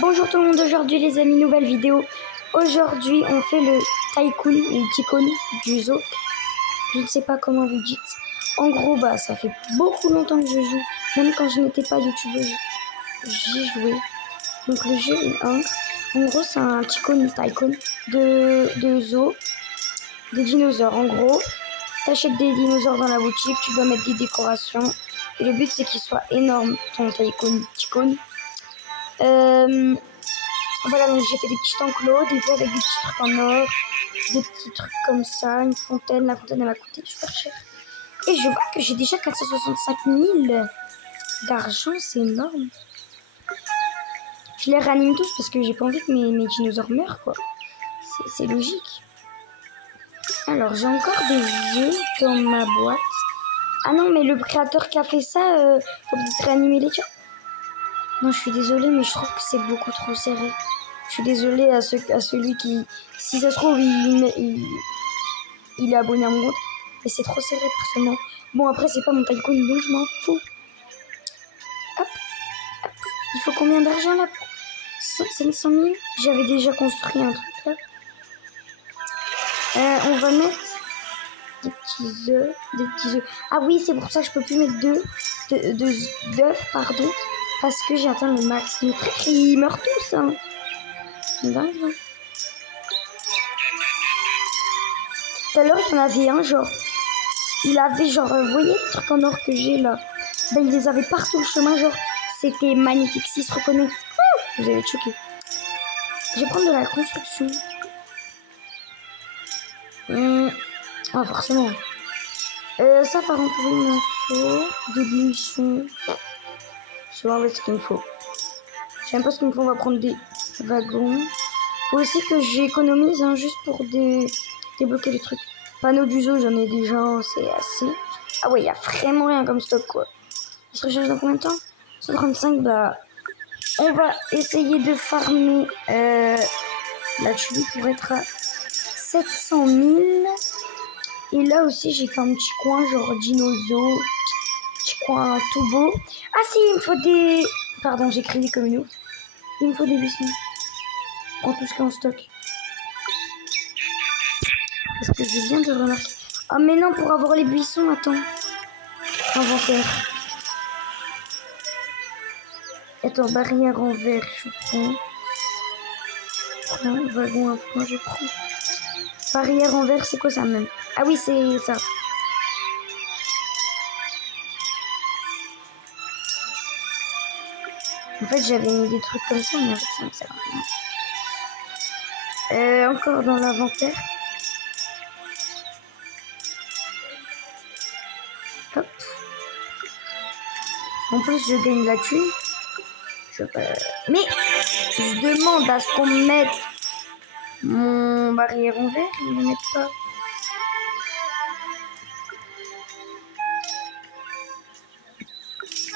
Bonjour tout le monde, aujourd'hui les amis, nouvelle vidéo. Aujourd'hui on fait le tycoon, le tycoon du zoo. Je ne sais pas comment vous dites. En gros, bah ça fait beaucoup longtemps que je joue. Même quand je n'étais pas youtubeuse, j'y jouais. Donc le jeu est un. En gros c'est un tycoon de zoo, des dinosaures. En gros, t'achètes des dinosaures dans la boutique, tu dois mettre des décorations. Et le but c'est qu'il soit énorme, ton tycoon. Voilà, donc j'ai fait des petits enclos, des fois avec des petits trucs en or, des petits trucs comme ça, une fontaine. La fontaine, elle m'a coûté super cher. Et je vois que j'ai déjà 465 000 d'argent, c'est énorme. Je les réanime tous parce que j'ai pas envie que mes dinosaures meurent, quoi. C'est logique. Alors, j'ai encore des œufs dans ma boîte. Ah non, mais le créateur qui a fait ça, faut peut-être réanimer les tiens. Non, je suis désolée, mais je trouve que c'est beaucoup trop serré. Je suis désolée à celui qui, si ça se trouve, il est abonné à mon compte. Et c'est trop serré, personnellement. Bon, après, c'est pas mon tycoon, donc je m'en fous. Hop, hop. Il faut combien d'argent, là? 500 000. J'avais déjà construit un truc, là. On va mettre des petits œufs. Ah oui, c'est pour ça que je peux plus mettre d'œufs, pardon. Parce que j'ai atteint le max. Mes frères, ils meurent tous, hein. C'est dingue, hein. Tout à l'heure, il y en avait un, genre, il avait genre, vous voyez le truc en or que j'ai là, ben il les avait partout le chemin, genre, c'était magnifique. S'il se reconnaît, vous allez être choqués. Je vais prendre de la construction. Ah, forcément. Ça, par contre, oui, il m'en faut. Des munitions. Je sais pas ce qu'il me faut. Je sais même pas ce qu'il me faut. On va prendre des wagons. Faut aussi que j'économise, hein, juste pour débloquer les trucs. Panneau du zoo, j'en ai déjà, c'est assez. Ah ouais, il y a vraiment rien comme stock, quoi. Il se recharge dans combien de temps? 135, bah... On va essayer de farmer la tuile pour être à 700 000. Et là aussi, j'ai fait un petit coin, genre dinosaure, petit coin tout beau. Ah si, il me faut des... Pardon, j'ai créé comme une ouf. Il me faut des buissons. Je prends tout ce qui est en stock. Parce que je viens de remarquer... Ah mais non, pour avoir les buissons, attends. Inventaire. Attends, barrière en verre, je prends. Wagon à point, je prends. Barrière en verre, c'est quoi ça même? Ah oui, c'est ça. En fait, j'avais mis des trucs comme ça, mais en fait, ça me sert à rien. Encore dans l'inventaire. Hop. En plus, je gagne la thune. Mais je demande à ce qu'on me mette mon barrière en verre, ils ne me mettent pas.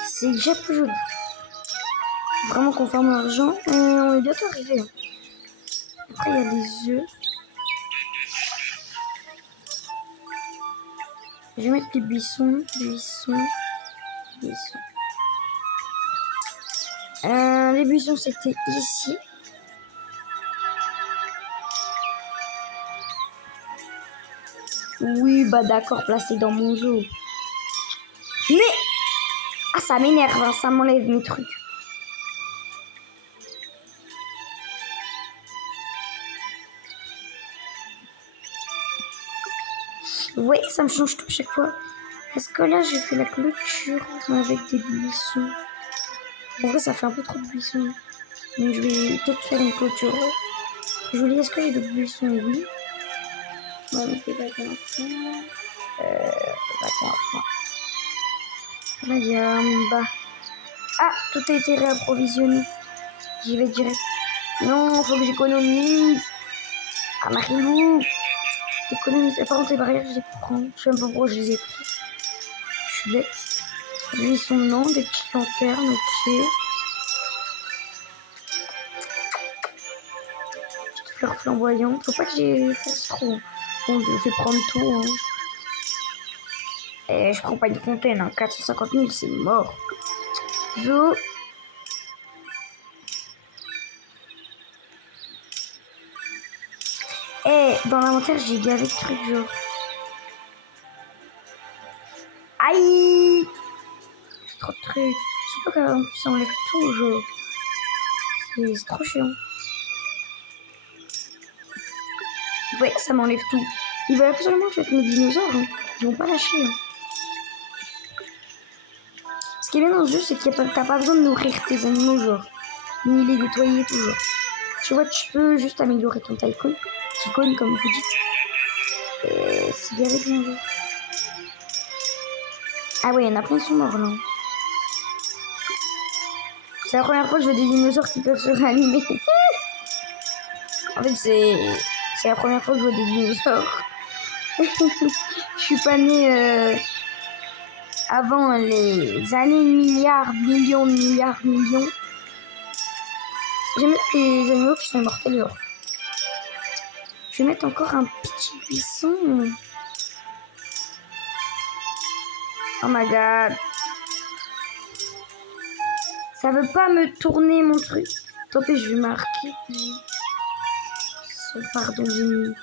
C'est déjà plus joli. Vraiment qu'on ferme l'argent. On est bientôt arrivé. Après, il y a des œufs. Je vais mettre les buissons. Les buissons, c'était ici. Oui, bah d'accord, placé dans mon zoo. Mais... Ah, ça m'énerve, hein, ça m'enlève mes trucs. Ouais, ça me change tout à chaque fois. Est-ce que là, j'ai fait la clôture avec des buissons? En vrai, ça fait un peu trop de buissons. Donc, je vais peut-être faire une clôture. Je vous dis, est-ce que j'ai d'autres buissons? Oui. On va mettre des wagons à fond. Wagons à fond. Là, il y a un bas. Ah, tout a été réapprovisionné. J'y vais direct. Non, faut que j'économise. Ah, Marilou. Économise. Par contre, les barrières, je les prends. Je sais même pas pourquoi je les ai pris. Je suis bête. Buissons, non. Des petites lanternes, ok. Petite fleur flamboyante. Faut pas que j'ai fasse trop. Bon, je vais prendre tout. Hein. Et je prends pas une fontaine. Hein. 450 000, c'est mort. Zo. Eh, dans l'inventaire, j'ai gavé de trucs, genre. Aïe! Trop de trucs. Surtout qu'en plus, ça enlève tout, genre. C'est trop chiant. Ouais, ça m'enlève tout. Ils veulent absolument que je mette mes dinosaures. Hein. Ils vont pas lâcher. Hein. Ce qui est bien dans ce jeu, c'est que t'as pas besoin de nourrir tes animaux, genre. Ni les nettoyer, toujours. Tu vois, tu peux juste améliorer ton tycoon. Tycoon, comme vous dites. Et c'est gavé de manger. Ah ouais, il y en a plein qui sont morts, là. C'est la première fois que je vois des dinosaures qui peuvent se réanimer. En fait, c'est la première fois que je vois des dinosaures. Je suis pas née avant les années milliards, millions. J'aime les animaux qui sont immortels, genre. Je vais mettre encore un petit buisson. Oh my god. Ça veut pas me tourner mon truc. Tant pis, je vais marquer. Pardon, j'ai mis.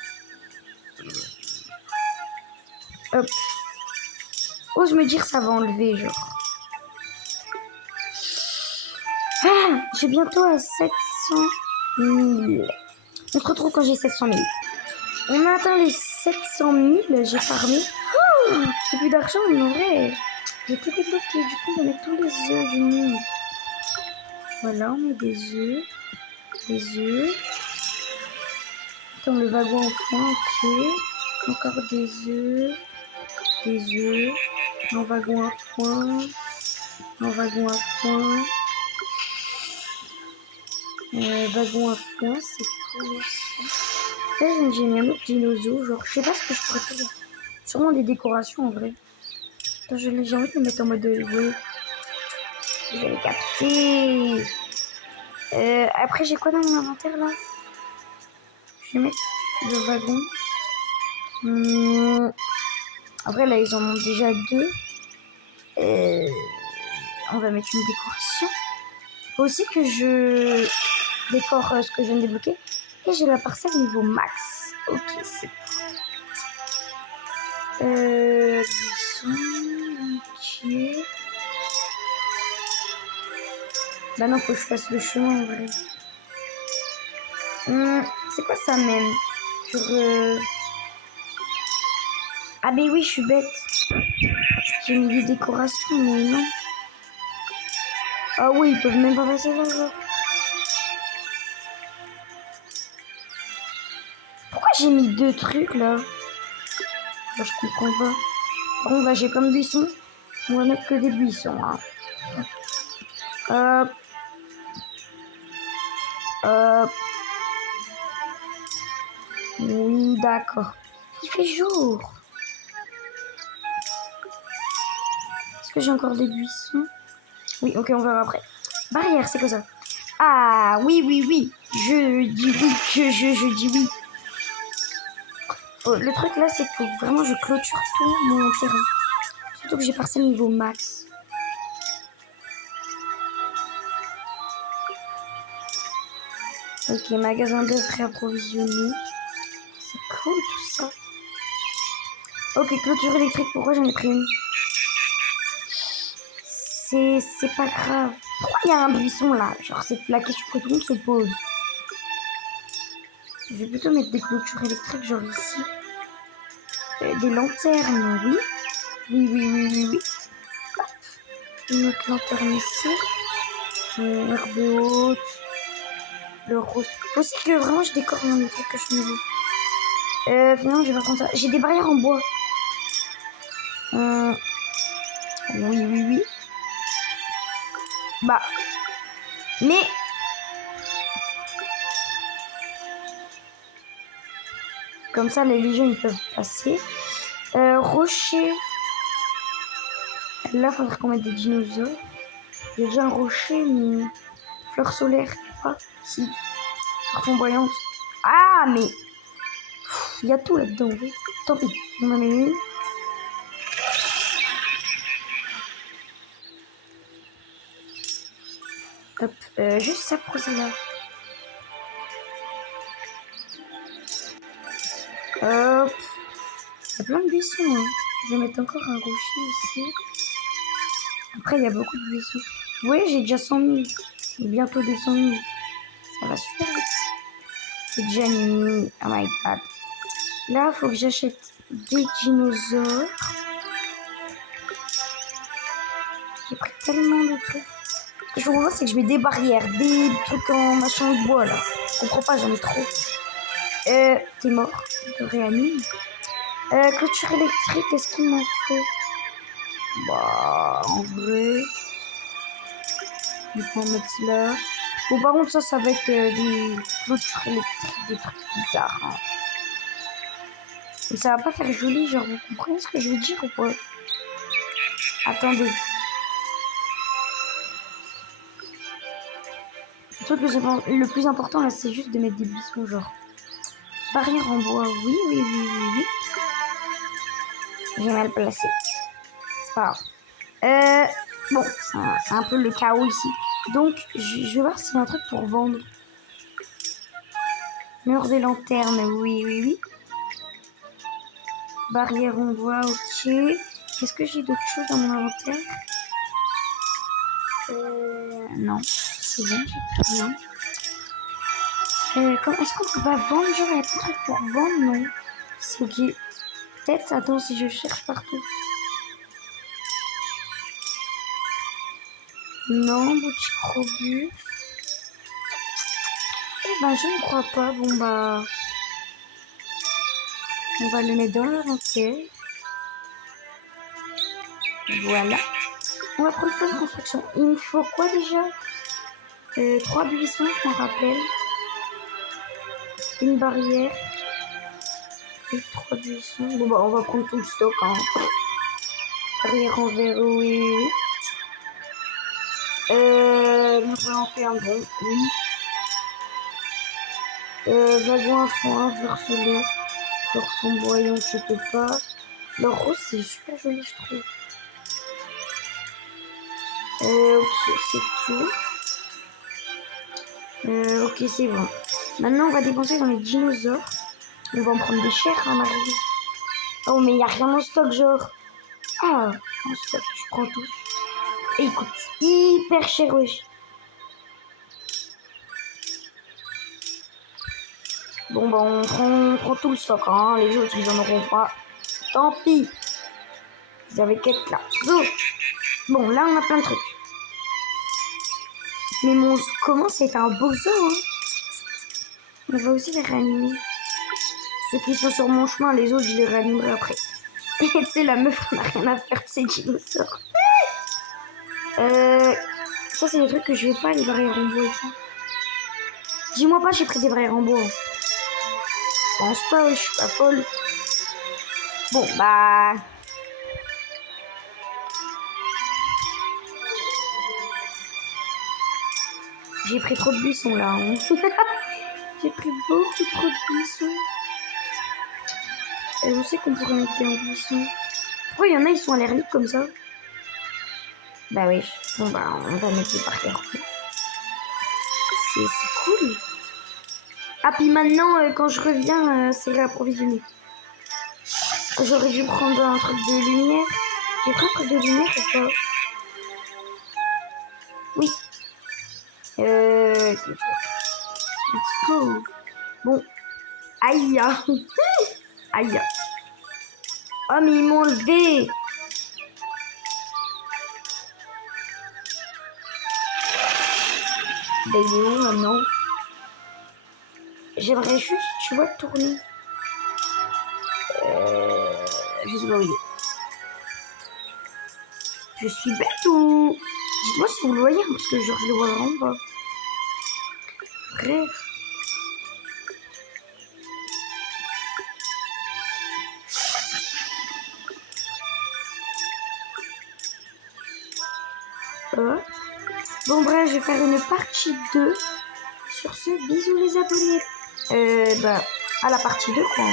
Hop. Ose me dire ça va enlever, genre. Ah, j'ai bientôt à 700 000. On se retrouve quand j'ai 700 000. On a atteint les 700 000, j'ai farmé. Oh, j'ai plus d'argent, mais en vrai, j'ai tout débloqué. Du coup, on va mettre tous les œufs du monde. Voilà, on met des œufs. Des œufs. Attends, le wagon en foin, ok. Encore des œufs. Des œufs. Un wagon à foin. Un wagon à foin. Wagon à foin, c'est cool aussi. Là, j'ai mis un autre dinosaure. Genre, je sais pas ce que je pourrais faire. Sûrement des décorations en vrai. Attends, j'ai envie de le mettre en mode oui. Vous avez capté. Après, j'ai quoi dans mon inventaire là? Je vais mettre le wagon. Après, là, ils en ont déjà deux. On va mettre une décoration. Faut aussi que je décore ce que je viens de débloquer. Et j'ai la parcelle niveau max. Ok, c'est ok. Bah non, faut que je fasse le chemin en vrai. C'est quoi ça même? Sur, Ah ben oui, je suis bête. J'ai mis des décorations, mais non. Ah oui, ils peuvent même pas passer là, genre. Pourquoi j'ai mis deux trucs là? Bah, je comprends pas. Bon, bah j'ai plein de buissons. On va mettre que des buissons. Hein. Hop. Hop. Oui, d'accord. Il fait jour. Est-ce que j'ai encore des buissons? Oui, ok, on verra après. Barrière, c'est quoi ça? Ah, oui, oui, oui. Je dis oui. Je dis oui. Oh, le truc là, c'est que vraiment je clôture tout mon terrain. Surtout que j'ai parcelle niveau max. Ok, magasin d'œufs réapprovisionné. C'est cool tout ça. Ok, clôture électrique, pourquoi j'en ai pris une? C'est pas grave. Pourquoi il y a un buisson là? Genre, c'est la question que tout le monde se pose. Je vais plutôt mettre des clôtures électriques, genre ici. Des lanternes, oui. Oui. Une autre lanterne ici. Herbe haute. Le rose. Faut aussi que vraiment je décore dans les trucs que je me veux. Finalement, je vais pas prendre ça. J'ai des barrières en bois. Oui. Bah. Mais. Comme ça, les légions, ils peuvent passer. Rocher. Là, il faudrait qu'on mette des dinosaures. Il y a déjà un rocher, mais... Fleur solaire, pas. Si. Fleur flamboyante. Ah, mais... Il y a tout là-dedans, oui. Tant pis, on en met une. Hop, juste ça pour ça là. Il y a plein de buissons. Hein. Je vais mettre encore un rocher ici. Après, il y a beaucoup de buissons. Vous voyez, j'ai déjà 100 000. Bientôt 200 000. Ça va super vite. C'est déjà nuit. Oh my god. Là, il faut que j'achète des dinosaures. J'ai pris tellement de trucs. Ce que je comprends, c'est que je mets des barrières, des trucs en machin de bois là. Je comprends pas, j'en ai trop. T'es mort. Je te réanime. Clôture électrique, qu'est-ce qu'il m'en faut? Bah, en vrai. Je vais en mettre là. Bon, par contre, ça va être des clôtures électriques, des trucs bizarres. Hein. Mais ça va pas faire joli, genre, vous comprenez ce que je veux dire ou pas? Attendez. Le truc le plus important là, c'est juste de mettre des buissons, genre. Barrière en bois, oui. J'ai mal placé. C'est pas grave. Bon, c'est un peu le chaos ici. Donc, je vais voir s'il y a un truc pour vendre. Murs et lanternes, oui. Barrière en bois, ok. Est-ce que j'ai d'autres choses dans mon inventaire? Non. C'est bon, j'ai rien. Est-ce qu'on peut pas vendre? Genre, il y a pas de truc pour vendre, non? C'est ok. Peut-être, attends, si je cherche partout. Non, boutique Robus. Eh ben, je ne crois pas. Bon, bah... On va le mettre dans l'inventaire. Voilà. On va prendre plein de construction. Il me faut quoi déjà? 3 buissons, je m'en rappelle. Une barrière. Et 3 buissons. Bon, bah, on va prendre tout le stock. Hein. Barrière en verre, oui. Le lanterne, bon, oui. Wagon à foin, fleur solaire. Fleur flamboyante, je peux pas. Fleur rose, c'est super joli, je trouve. Ok, c'est tout. Ok, c'est bon. Maintenant, on va dépenser dans les dinosaures. On va en prendre des chairs, hein, Marie. Oh, mais il n'y a rien en stock, genre. Ah, en stock, je prends tous. Et il coûte hyper cher, wesh. Bon, bah, on prend tout le stock, hein. Les autres, ils en auront pas. Tant pis. Vous avez qu'être là. Zo. Bon, là, on a plein de trucs. Mais mon comment c'est un beau zoo, hein. On va aussi les réanimer. Ceux qui sont sur mon chemin, les autres, je les réanimerai après. Et tu sais, la meuf, on n'a rien à faire de ces dinosaures. Ça, c'est des trucs que je vais pas, les barrières en bois et tout. Dis-moi pas, j'ai pris des barrières en bois. Je pense pas, je suis pas folle. Bon, bah... J'ai pris trop de buissons, là. Hein. J'ai pris beaucoup trop de buissons. Je sais qu'on pourrait mettre des buissons. Pourquoi il y en a, ils sont à l'air libre comme ça? Bah oui. Bon, bah, on va mettre des barrières. C'est cool. Ah, puis maintenant, quand je reviens, c'est réapprovisionné. J'aurais dû prendre un truc de lumière. J'ai pris un truc de lumière ou pas? Oui. Let's go. Bon. Aïe. Aïe. Oh, mais ils m'ont enlevé. Ben, il est où maintenant? J'aimerais juste, tu vois, tourner. Je sais pas où il est. Je suis bête ou... Dites-moi si vous le voyez, parce que genre, je le vois vraiment pas. Bref. Bon, bref, je vais faire une partie 2. Sur ce, bisous les abonnés. Bah, à la partie 2, quoi.